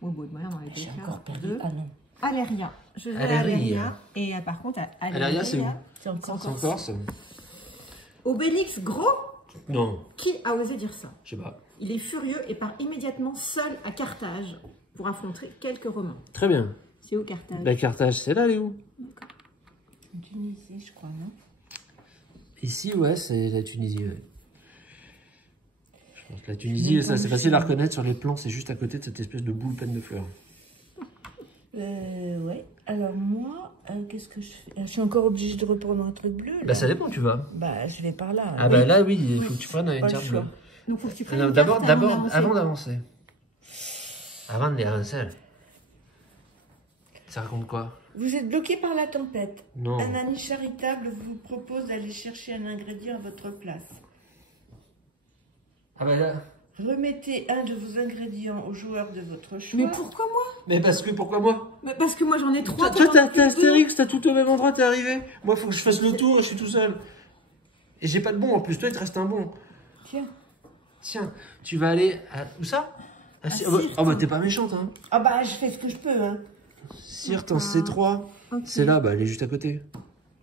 Au bout de moyen, dans les deux J'ai cas. encore perdu. Deux. Ah non. Aléria. Je vais à Aléria. Aléria. Et par contre, à Aléria, c'est où? C'est encore C'est en Corse? Obélix gros. Non, Qui a osé dire ça? je sais pas. Il est furieux et part immédiatement seul à Carthage pour affronter quelques Romains. Très bien. C'est où Carthage? La Carthage, c'est là, Léo? Tunisie, je crois, non? Ici, ouais, c'est la Tunisie. Ouais. Je pense que la Tunisie, ça c'est facile à reconnaître sur les plans, c'est juste à côté de cette espèce de boule pleine de fleurs. Ouais. Alors moi, qu'est-ce que je fais? Je suis encore obligée de reprendre un truc bleu. Là. Bah ça dépend où tu vas. Bah, je vais par là. Ah bah là, oui, il faut que tu prennes une Pas le carte choix. bleue. Donc faut que tu prennes Non, une d'abord, carte avant d'avancer. Avant de les rincer. Ça raconte quoi? Vous êtes bloqué par la tempête. Non. Un ami charitable vous propose d'aller chercher un ingrédient à votre place. Ah bah là. Remettez un de vos ingrédients au joueur de votre choix. Mais pourquoi moi? Mais parce que, pourquoi moi? Mais parce que moi j'en ai 3. Toi, t'as Astérix, t'as tout au même endroit, t'es arrivé. Moi, faut que je fasse le tour et je suis tout seul. Et j'ai pas de bon, en plus, toi, il te reste un bon. Tiens. Tiens, tu vas aller à... Où ça? À Sirte. Oh bah t'es pas méchante, hein. Ah bah, je fais ce que je peux, hein. Sirte en C3. Ok. C'est là, bah elle est juste à côté.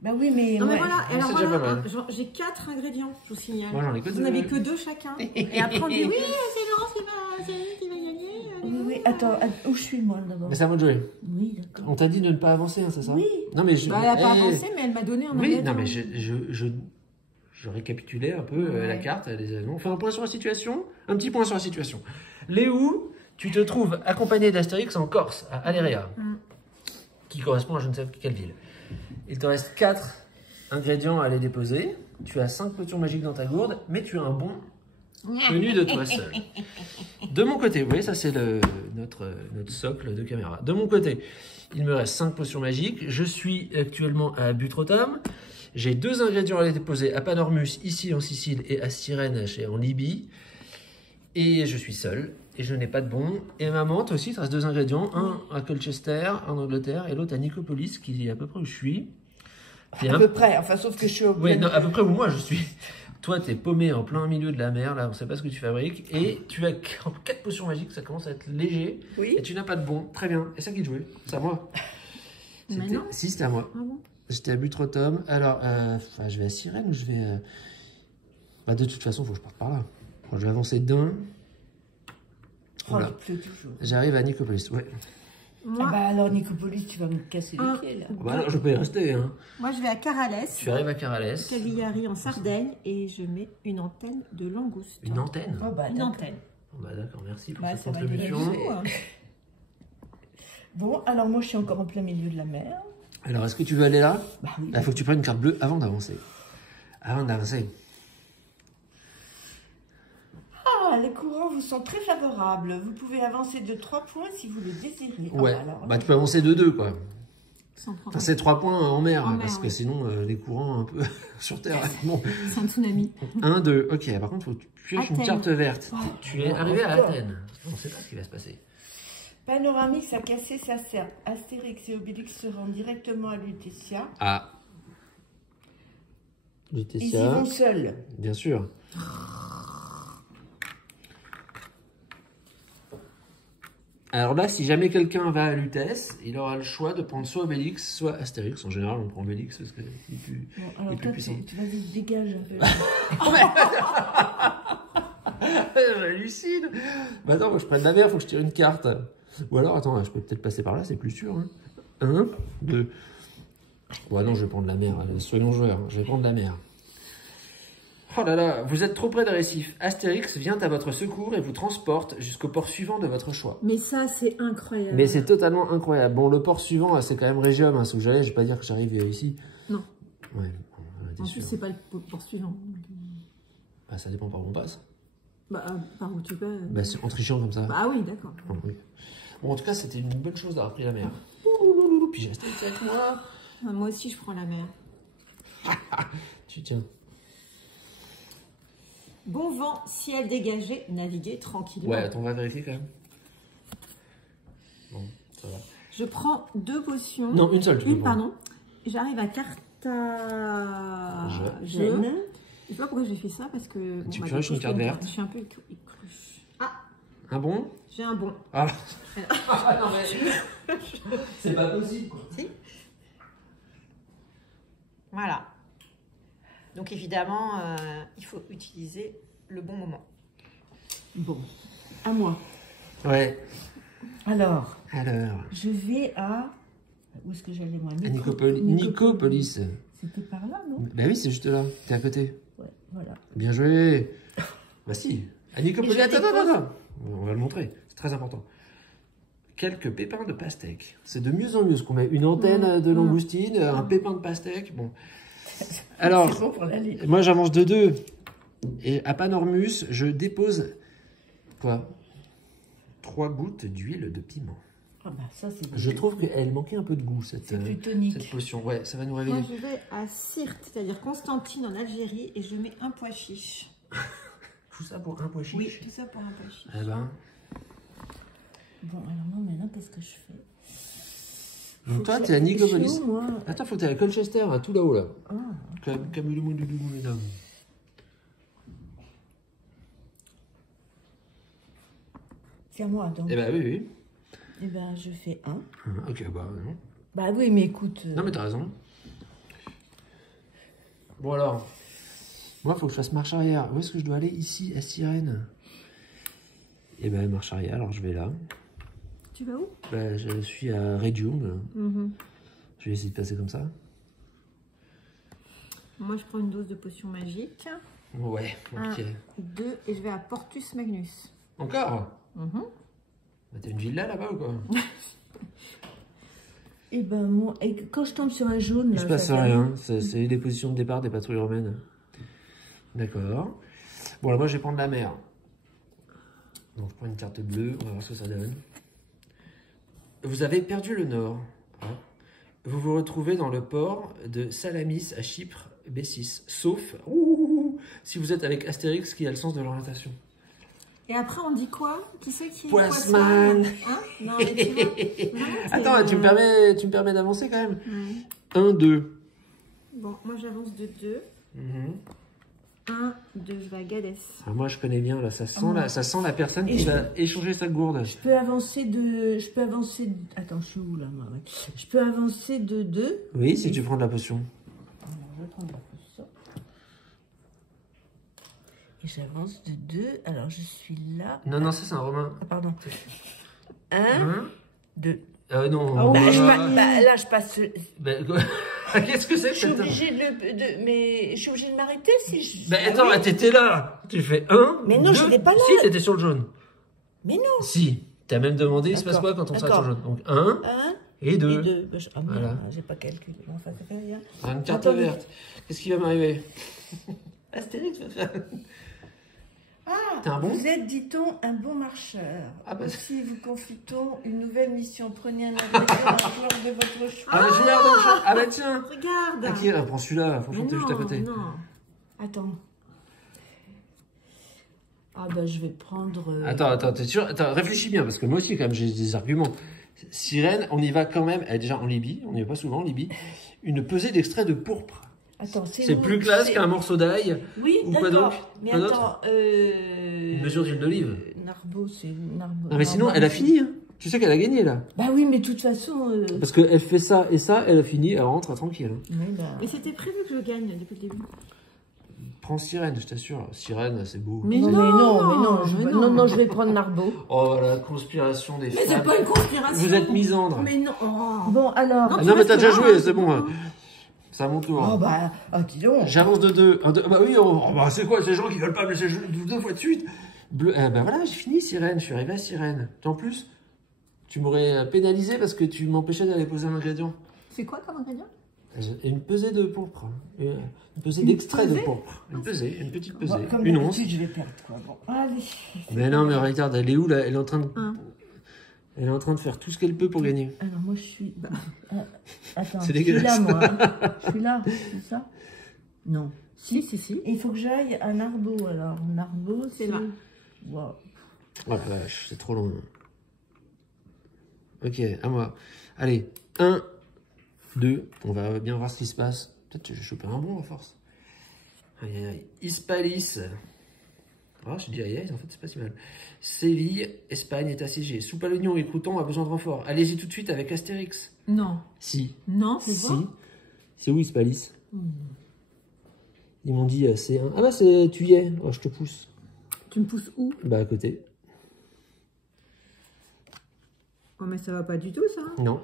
Bah oui, mais... Non mais ouais. voilà, alors c'est déjà voilà, pas mal. j'ai 4 ingrédients, je vous signale. Moi, j'en ai que Vous deux. n'avez que 2 chacun. Et après on dit oui, c'est Laurence qui va gagner. Oui, attends, où je suis moi d'abord? Mais c'est à moi de jouer. Oui, d'accord. On t'a dit de ne pas avancer, hein, c'est ça? Oui. Non mais je... Bah, elle a pas Eh, avancé, mais elle m'a donné un Oui, ingrédient. non mais je récapitulais un peu la carte, les éléments. Enfin, un point sur la situation, un petit point sur la situation. Léo, tu te trouves accompagné d'Astérix en Corse, à Aléria, qui correspond à je ne sais quelle ville. Il te reste 4 ingrédients à aller déposer. Tu as 5 potions magiques dans ta gourde, mais tu as un bon venu de toi seul. De mon côté, vous voyez, ça c'est notre socle de caméra. De mon côté, il me reste 5 potions magiques. Je suis actuellement à Butrotum. J'ai 2 ingrédients à aller déposer à Panormus, ici en Sicile, et à Cyrène, en Libye. Et je suis seul, et je n'ai pas de bon. Et maman, toi aussi, il te reste 2 ingrédients. Un à Colchester, en Angleterre, et l'autre à Nicopolis, qui est à peu près où je suis. À peu près, enfin, sauf que je suis au Oui, plein- non, à peu près où moi je suis. Toi, t'es paumé en plein milieu de la mer, là, on sait pas ce que tu fabriques. Et tu as 4 potions magiques, ça commence à être léger. Oui. Et tu n'as pas de bon. Très bien. Et ça qui te jouait? C'est à moi. Mais non. Si, c'était à moi. Ah bon? J'étais à Butrotum. Alors, je vais à Cyrène ou je vais... Bah, de toute façon, il faut que je parte par là. Bon, je vais avancer d'un. Oh, Voilà. il pleut toujours. J'arrive à Nicopolis. Ouais. Moi, Ah bah alors, Nicopolis, tu vas me casser Ah. les pieds, là. Bah, alors, je peux y rester. Hein. moi, je vais à Carales, Tu arrives à Carales. Cagliari en Sardaigne, et je mets une antenne de langouste. Une antenne. Oh, bah, Une d'accord. antenne. Bon, bah, d'accord, merci pour Bah, cette ça va contribution. donner du sou, hein. Bon, alors moi, je suis encore en plein milieu de la mer. Alors, est-ce que tu veux aller là? Bah oui. Il faut que tu prennes une carte bleue avant d'avancer. Avant d'avancer. Ah, les courants vous sont très favorables. Vous pouvez avancer de 3 points si vous le désirez. Ah, Ouais, alors, bah tu peux avancer de 2 quoi. Sans problème. Enfin, c'est 3 points en mer, En mer, parce que oui. sinon les courants un peu sur Terre. Bon, C'est un tsunami. 1, 2, ok, par contre, faut que tu pioches une Athènes. carte verte. Oh, Tu es arrivé à Athènes. On sait pas ce qui va se passer. Panoramix a cassé sa serpe. Astérix et Obélix se rendent directement à Lutetia. Ah. Ils y Lutetia, vont seuls. bien sûr. Alors là, si jamais quelqu'un va à Lutèce, il aura le choix de prendre soit Obélix, soit Astérix. En général, on prend Obélix parce qu'il est plus... Bon, alors Il est plus toi, puissant. tu vas vite dégager un peu. J'hallucine. Bah attends, moi je prenne la mer, faut que je tire une carte. Ou alors, attends, je peux peut-être passer par là, c'est plus sûr. 1, 2. Ouais, non, je vais prendre la mer. Soyons joueurs, je vais prendre la mer. Oh là là, vous êtes trop près des récifs. Astérix vient à votre secours et vous transporte jusqu'au port suivant de votre choix. Mais ça, c'est incroyable. Mais c'est totalement incroyable. Bon, le port suivant, c'est quand même Régium, hein, c'est où j'allais. Je vais pas dire que j'arrive ici. Non. Ouais, en plus, c'est pas le port suivant. Bah, ça dépend par où on passe. Bah, par où tu peux. Bah, en trichant comme ça. Bah oui, d'accord. Bon, oui. Bon, en tout cas, c'était une bonne chose d'avoir pris la mer. Puis j'ai Astérix avec moi. Ah, moi aussi, je prends la mer. Tu tiens. Bon vent, ciel dégagé, naviguer tranquillement. Ouais, attends, on va vérifier quand même. Bon, ça va. Je prends 2 potions. Non, une seule. Tu peux Une, prendre. pardon. J'arrive à Carthagène. Je sais pas pourquoi j'ai fait ça, parce que... Tu bah, pioches une carte verte. Je suis un peu écruche. Ah, Un bon? j'ai un bon. Ah, non mais... C'est pas possible. Si. Voilà. Donc évidemment, il faut utiliser le bon moment. Bon, à moi. Ouais. Alors, je vais à... Où est-ce que j'allais moi? Nicopolis. C'était par là, non? Bah oui, c'est juste là. T'es à côté. Ouais, voilà. Bien joué. Bah si. À Nicopolis. Et je Attends. On va le montrer. C'est très important. Quelques pépins de pastèque. C'est de mieux en mieux. Ce qu'on met une antenne de langoustine, un pépin de pastèque. Bon. Alors, Bon pour la ligne. moi j'avance de 2. Et à Panormus, je dépose quoi? 3 gouttes d'huile de piment. Ah bah ça c'est... Je trouve qu'elle manquait un peu de goût, cette tonique. potion. Ouais, ça va nous réveiller. Moi, je vais à Sirte, c'est-à-dire Constantine en Algérie, et je mets un pois chiche. Tout ça pour un pois chiche? Oui, tout ça pour un pois chiche. Eh ben... Bon, alors moi maintenant, qu'est-ce que je fais? Donc toi, t'es à Nicopolis. chaud, moi. Attends, faut que t'es à Colchester, à tout là-haut, là. Ah. C'est à moi, donc. Eh ben oui. Eh ben, je fais 1. Ok, bah non. Bah oui, mais écoute... Non, mais t'as raison. Bon alors, moi, faut que je fasse marche arrière. Où est-ce que je dois aller? Ici, à Cyrène. Eh ben, marche arrière, alors je vais là. Tu vas où? Bah, je suis à Regium. Je vais essayer de passer comme ça. Moi, je prends une dose de potion magique. Ouais, ok. 1, 2, et je vais à Portus Magnus. Encore? Bah, t'as une villa là-bas ou quoi? Eh ben, moi, et quand je tombe sur un jaune... Il là, se passe ça rien. C'est les positions de départ des patrouilles romaines. D'accord. Bon, là, moi, je vais prendre la mer. Donc, je prends une carte bleue. On va voir ce que ça donne. Vous avez perdu le nord. Vous vous retrouvez dans le port de Salamis à Chypre, B6. Sauf si vous êtes avec Astérix qui a le sens de l'orientation. Et après, on dit quoi? Qui c'est qui est Poisman. Hein? Non, mais tu vois, Attends, tu me permets d'avancer quand même. 1, 2. Bon, moi j'avance de 2. 1, 2, je vais à Gadès. Alors moi je connais bien, là, ça sent la personne qui va échanger sa gourde. Je peux avancer de... Attends, je suis où là, moi? Ouais. Je peux avancer de 2. Oui, si tu prends de la potion. Alors, je vais prendre la potion. Et j'avance de 2. Alors, je suis là. Non, ça c'est un romain. Ah, pardon. 1, 2. Non. Là, je passe... Qu'est-ce que c'est que Je suis cette... obligée mais je suis obligée de m'arrêter si je... attends, t'étais là. Tu fais 1, Mais non, 2. j'étais pas là. Si, t'étais sur le jaune. Mais non. Si, t'as même demandé il se passe quoi quand on sera sur le jaune. Donc 1 et 2. Et 2. Ah, voilà. J'ai pas calculé. Enfin, ça fait rien. Une carte verte. Qu'est-ce qui va m'arriver? Astérix va faire... Ah, t'es un bon? Vous êtes, dit-on, un bon marcheur. Ah bah... Si vous confions une nouvelle mission, prenez un joueur de votre choix. Ah, le joueur de choix. Ah bah tiens. Regarde. Ok, prends celui-là. Franchement, t'es juste à côté. Non. Attends. Ah bah je vais prendre... Attends, t'es sûr? Attends, réfléchis bien, parce que moi aussi, quand même, j'ai des arguments. Cyrène, on y va quand même, elle est déjà en Libye, on n'y va pas souvent en Libye, une pesée d'extrait de pourpre. Attends, c'est plus classe qu'un morceau d'ail. Oui, ou quoi donc? Mais attends, une mesure d'huile d'olive. Narbo, c'est Narbo. Non mais sinon, elle a fini, hein. Tu sais qu'elle a gagné, là. Bah oui, mais de toute façon... Parce qu'elle fait ça et ça, elle a fini, elle rentre tranquille. Oui, bah... Mais c'était prévu que je gagne depuis le début. Prends Cyrène, je t'assure. Cyrène, c'est beau. Mais non, je vais prendre Narbo. Oh, la conspiration des femmes. Mais c'est pas une conspiration. Vous êtes misandre. Mais non. Bon, alors... Non, mais t'as déjà joué, c'est bon. C'est à mon tour. Oh bah, dis donc. J'avance de 2. Bah oui, c'est quoi ces gens qui veulent pas me laisser jouer 2 fois de suite? Bleu, bah voilà, j'ai fini sirène, je suis arrivé à sirène. En plus, tu m'aurais pénalisé parce que tu m'empêchais d'aller poser un ingrédient. C'est quoi comme ingrédient? Une pesée de pourpre. Une pesée d'extrait de pourpre. Une pesée, une petite pesée. Bon, comme une once. je vais perdre quoi. Bon, allez. Mais non, mais regarde, elle est où là? Elle est en train de... Elle est en train de faire tout ce qu'elle peut pour gagner. Alors moi je suis... attends, C'est je suis dégueulasse. là moi. Hein. Je suis là, c'est ça? Non. Si. Il faut que j'aille à Narbo alors. Narbo, C'est là. Wow. Oh la vache, c'est trop long. Ok, à moi. Allez, 1, 2. On va bien voir ce qui se passe. Peut-être que je vais choper un bon à force. Aïe, aïe, aïe. Hispalis. Ah, je dis aïe, aïe, en fait, c'est pas si mal. Séville, Espagne est assiégée. Soupe à l'oignon et croûtons a besoin de renfort. Allez-y tout de suite avec Astérix. Non. Si. Non, c'est bon. C'est où Hispalis? Ils m'ont dit c'est un... Ah bah c'est... Tu y es. Oh, je te pousse. Tu me pousses où? Bah à côté. Oh mais ça va pas du tout ça. Non.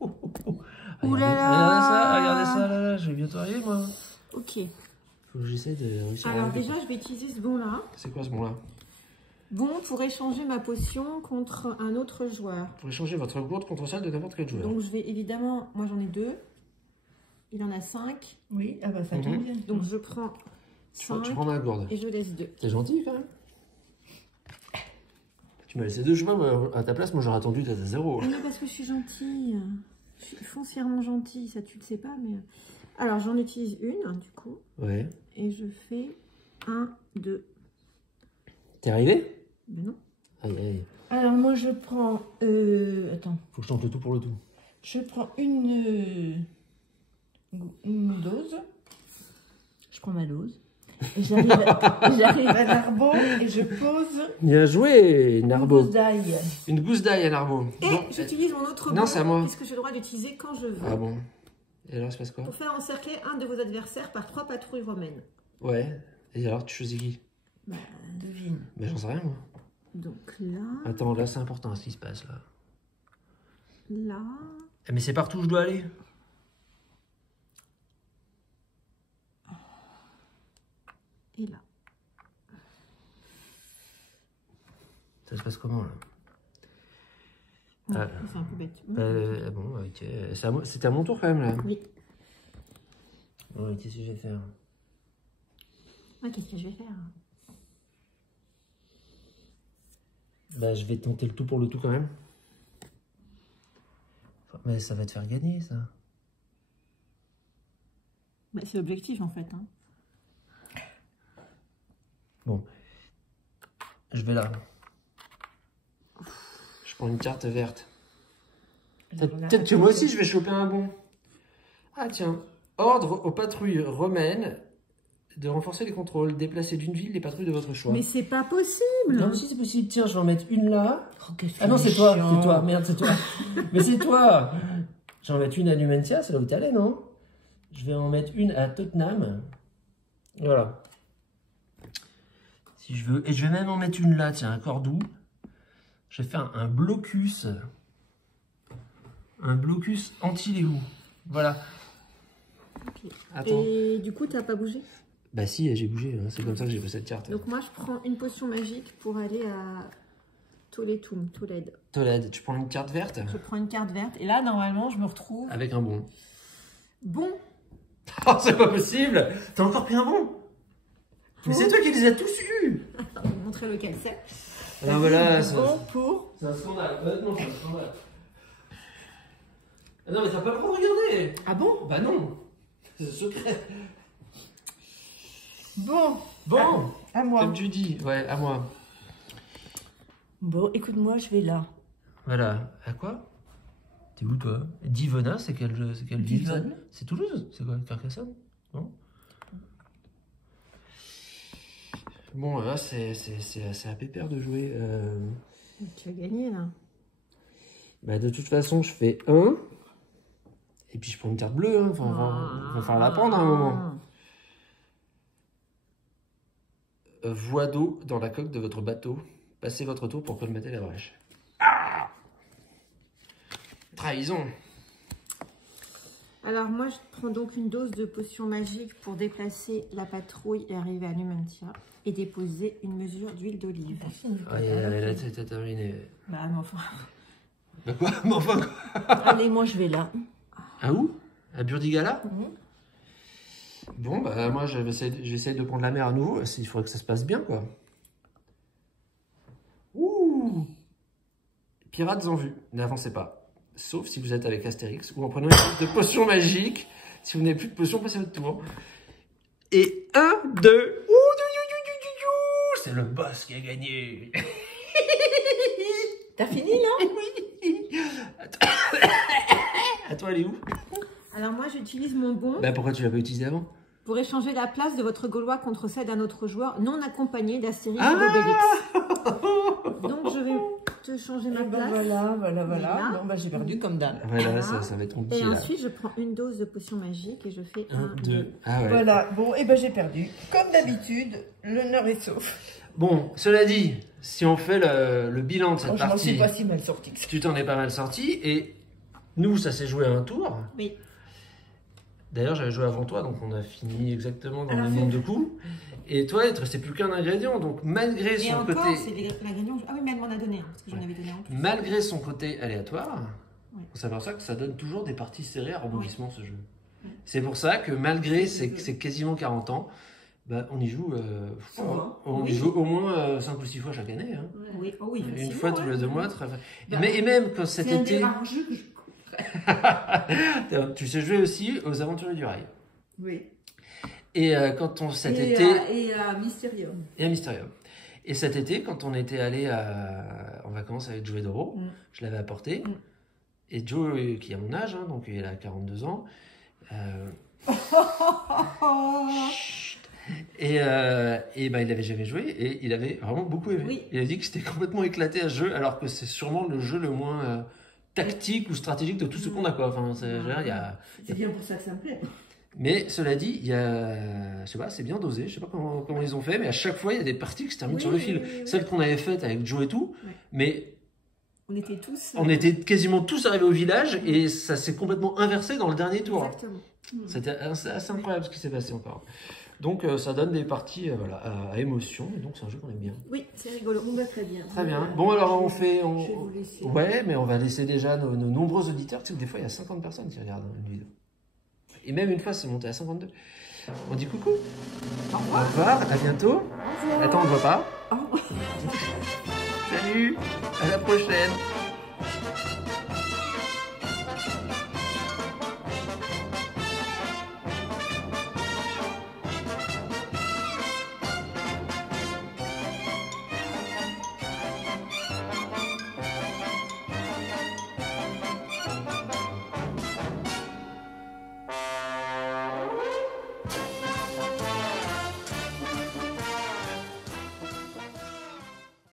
Ouh là là. Regardez ça, là, je vais bientôt arriver moi. Ok. Faut que j'essaie de réussir. Alors déjà je vais utiliser ce bon là. C'est quoi ce bon-là? Bon pour échanger ma potion contre un autre joueur. Pour échanger votre gourde contre celle de n'importe quel joueur. Donc je vais évidemment, moi j'en ai 2. Il en a 5. Oui, ah bah ça tombe bien. Donc je prends 5 Tu prends ma gourde. et je laisse 2. T'es gentil quand même. Tu m'as laissé 2 chemins, moi, à ta place, moi j'aurais attendu d'être à 0. Oui, parce que je suis gentille. Je suis foncièrement gentille, ça tu le sais pas, mais... Alors j'en utilise une, du coup. Ouais. Et je fais 1, 2. T'es arrivé? Mais non. Aïe, aïe. Alors moi je prends... Attends. Faut que je tente le tout pour le tout. Je prends une dose. Je prends ma dose. Et j'arrive à Narbo et je pose Bien joué, une Narbo. gousse d'ail. Une gousse d'ail à Narbo. Et Bon. j'utilise mon autre Non, bon, c'est à moi. puisque j'ai le droit d'utiliser quand je veux. Ah bon. Et alors, il se passe quoi? Pour faire encercler un de vos adversaires par 3 patrouilles romaines. Ouais. Et alors, tu choisis qui? Bah, Devine. Mais j'en sais rien, moi. donc là, Attends, là, c'est important ce qui se passe, là. là... Mais c'est partout où je dois aller. Et là. Ça se passe comment, là? Ouais, c'est un peu bête. Bon, ok. C'était à mon tour, quand même, là. Oui. Bon, qu'est-ce que je vais faire? Ah, qu'est-ce que je vais faire? Bah, je vais tenter le tout pour le tout, quand même. Mais ça va te faire gagner, ça. Bah, c'est l'objectif, en fait. Hein. Bon. Je vais là. Je prends une carte verte. Peut-être que moi aussi, je vais choper un bon. Ah, tiens. Ordre aux patrouilles romaines de renforcer les contrôles. Déplacer d'une ville les patrouilles de votre choix. Mais c'est pas possible. Non, si c'est possible. Tiens, je vais en mettre une là. Oh, qu'est-ce Ah non, que c'est toi. chiant. C'est toi. Merde, c'est toi. Mais c'est toi. Je vais en mettre une à Numentia. C'est là où t'es allé, non? Je vais en mettre une à Tottenham. Voilà. Si je veux. Et je vais même en mettre une là, tiens, à Cordoue. Je vais faire un blocus. Un blocus anti-Léo. Voilà. Okay. Attends. Et du coup, t'as pas bougé? Bah si, j'ai bougé. Hein. C'est comme ça que j'ai fait cette carte. Donc moi, je prends une potion magique pour aller à Toletum, Tolède. Tolède, tu prends une carte verte? Je prends une carte verte. Et là, normalement, je me retrouve... Avec un bon. Bon. Oh, c'est pas possible! T'as encore pris un bon? Mais c'est toi qui les as tous eus! Attends, je vais vous montrer lequel c'est. Alors voilà, Bon pour... c'est un scandale. Honnêtement, c'est un scandale. Ah non, mais t'as pas le droit de regarder! Ah bon? Bah non! C'est secret. Bon, Bon! à moi. Comme tu dis, ouais, à moi. Bon, écoute-moi, je vais là. Voilà. À quoi? T'es où toi? Divona, c'est quelle ville ça? Divonne. C'est Toulouse? C'est quoi? Carcassonne? Non? Bon, là, c'est à pépère de jouer. Tu as gagné là. Bah, de toute façon, je fais 1. Et puis, je prends une carte bleue. Hein. Enfin, on va falloir la prendre à un moment. Voie d'eau dans la coque de votre bateau. Passez votre tour pour colmater la brèche. Ah! trahison. Alors moi, je prends donc une dose de potion magique pour déplacer la patrouille et arriver à Numentia et déposer une mesure d'huile d'olive. Ouais, t'as terminé. Bah, mais enfin... Bah quoi? Mais enfin quoi? Allez, moi je vais là. À où? À Burdigala? Bon, bah moi j'essaie de prendre la mer à nouveau. Il faudrait que ça se passe bien, quoi. Ouh! Pirates en vue. N'avancez pas. Sauf si vous êtes avec Astérix ou en prenant une sorte de potion magique. Si vous n'avez plus de potion, passez votre tour. Et 1, 2. C'est le boss qui a gagné. T'as fini là? Oui. À toi, elle est où? Alors moi, j'utilise mon bon Bah pourquoi tu l'as pas utilisé avant? pour échanger la place de votre Gaulois contre celle d'un autre joueur non accompagné d'Astérix Ah ou d'Obélix. Donc je vais te changer ma place. Voilà. Voilà. Bon, bah j'ai perdu comme d'hab. Voilà, Voilà. ça va être compliqué Et là. ensuite, je prends une dose de potion magique et je fais 1, 1, 2. 2. Ah ouais. Voilà, bon, et ben j'ai perdu. Comme d'habitude, l'honneur est sauf. Bon, cela dit, si on fait le bilan de cette Oh, je m'en suis partie, pas si mal sorti que ça. tu t'en es pas mal sorti et nous, ça s'est joué à un tour. Oui. D'ailleurs, j'avais joué avant toi, donc on a fini exactement dans Alors, le même nombre de coups. Et toi, il te restait plus qu'un ingrédient, donc malgré Et son encore, côté, c'est l'ingrédient. Ah oui, mais elle m'en a donné un, parce que j'en avais donné un en plus. malgré son côté aléatoire, Ouais. on s'aperçoit que ça donne toujours des parties serrées à rebondissement ce jeu. C'est pour ça que malgré c'est quasiment 40 ans, bah, on y joue, on y joue au moins 5 ou 6 fois chaque année. Hein. Oui, oh oui, Une facilement, fois tous ouais. les 2 mois. Très... Bah, et même quand cet C'est un été, des rares jeux que je... tu sais jouer aussi aux Aventuriers du Rail. Oui. Et quand on cet Et, été et à Mysterium. et à Mysterium. Et cet été, quand on était allé en vacances avec Joe et Doro, je l'avais apporté. Et Joe, qui a mon âge, hein, donc il a 42 ans. Chut. Et ben, il n'avait jamais joué et il avait vraiment beaucoup aimé. Oui. Il a dit que c'était complètement éclaté à ce jeu, alors que c'est sûrement le jeu le moins tactique ou stratégique de tout ce qu'on a, quoi. Enfin, je veux dire, il y a... C'est bien pour ça que ça me plaît. Mais cela dit, il y a, je sais pas, c'est bien dosé. Je sais pas comment ils ont fait, mais à chaque fois, il y a des parties qui se terminent Oui, sur le oui, fil. oui, oui. Celle qu'on avait faite avec Joe et tout, mais On était tous... on était quasiment tous arrivés au village et ça s'est complètement inversé dans le dernier tour. Exactement. C'était assez incroyable ce qui s'est passé encore. Donc ça donne des parties voilà, à émotion, et donc c'est un jeu qu'on aime bien. Oui, c'est rigolo. Bon, bah, très bien. Très bien. Bon, alors on fait... Je vais vous laisser. Ouais, mais on va laisser déjà nos nombreux auditeurs. Tu sais que des fois, il y a 50 personnes qui regardent une vidéo. Et même une fois, c'est monté à 52. On dit coucou. Au revoir. Au revoir, à bientôt. Au revoir. Attends, on ne voit pas. Au revoir. Salut, à la prochaine.